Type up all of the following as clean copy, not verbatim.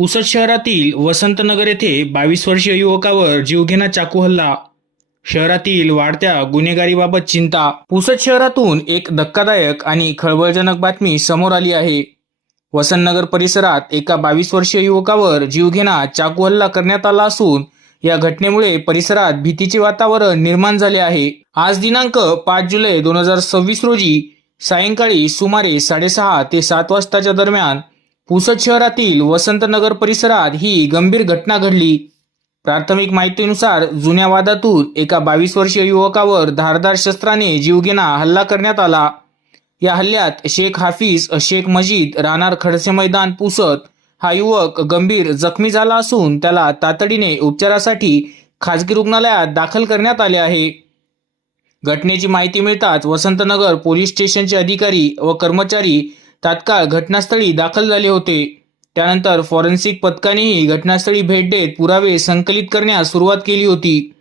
पुसद शहरातील वसंतनगर येथे 22 वर्षीय युवकावर जीवघेणा चाकू हल्ला. शहरातील वाढत्या गुन्हेगारीबाबत चिंता. पुसद शहरातून एक धक्कादायक आणि खळबळजनक बातमी समोर आली आहे. वसंतनगर परिसरात एका 22 वर्षीय युवकावर जीवघेणा चाकू हल्ला करण्यात आला असून या घटनेमुळे परिसरात भीतीचे वातावरण निर्माण झाले आहे. आज दिनांक 5 जुलै 2026 रोजी सायंकाळी सुमारे 6:30 ते 7 वाजताच्या दरम्यान पुसद शहरातील वसंतनगर परिसरात ही गंभीर घटना घडली. प्राथमिक माहितीनुसार जुन्या वादातून एका 22 वर्षीय युवकावर धारदार शस्त्राने जीवघेणा हल्ला करण्यात आला. या हल्ल्यात शेख हाफिज शेख मजीद राहणार खडसे मैदान पुसद हा युवक गंभीर जखमी झाला असून त्याला तातडीने उपचारासाठी खासगी रुग्णालयात दाखल करण्यात आले आहे. घटनेची माहिती मिळताच वसंतनगर पोलीस स्टेशनचे अधिकारी व कर्मचारी तात्काळ घटनास्थळी दाखल झाले होते. त्यानंतर फॉरेन्सिक पथकानेही घटनास्थळी भेट देत पुरावे संकलित करण्यास सुरुवात केली होती.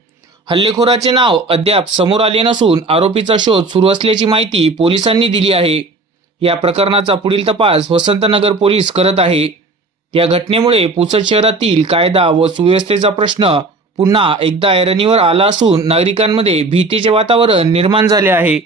हल्लेखोराचे नाव अद्याप समोर आले नसून आरोपीचा शोध सुरू असल्याची माहिती पोलिसांनी दिली आहे. या प्रकरणाचा पुढील तपास वसंतनगर पोलीस करत आहे. या घटनेमुळे पुसद शहरातील कायदा व सुव्यवस्थेचा प्रश्न पुन्हा एकदा ऐरणीवर आला असून नागरिकांमध्ये भीतीचे वातावरण निर्माण झाले आहे.